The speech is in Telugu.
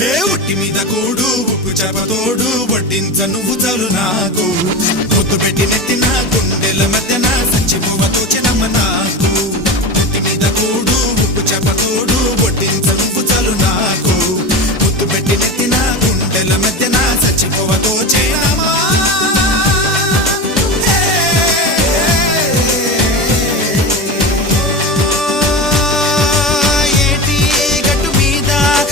ఏ ఒట్టి మీద కూడు ఉప్పు చేపతోడు వడ్డించ నువ్వు చాలు నాకు ముద్దు పెట్టి నెత్తిన గుండెల మధ్యన సంచిపోవతో చినమ్మ నాకు నెత్తి మీద కూడు ఉప్పు చేపతోడు వడ్డించ నువ్వు చాలు నాకు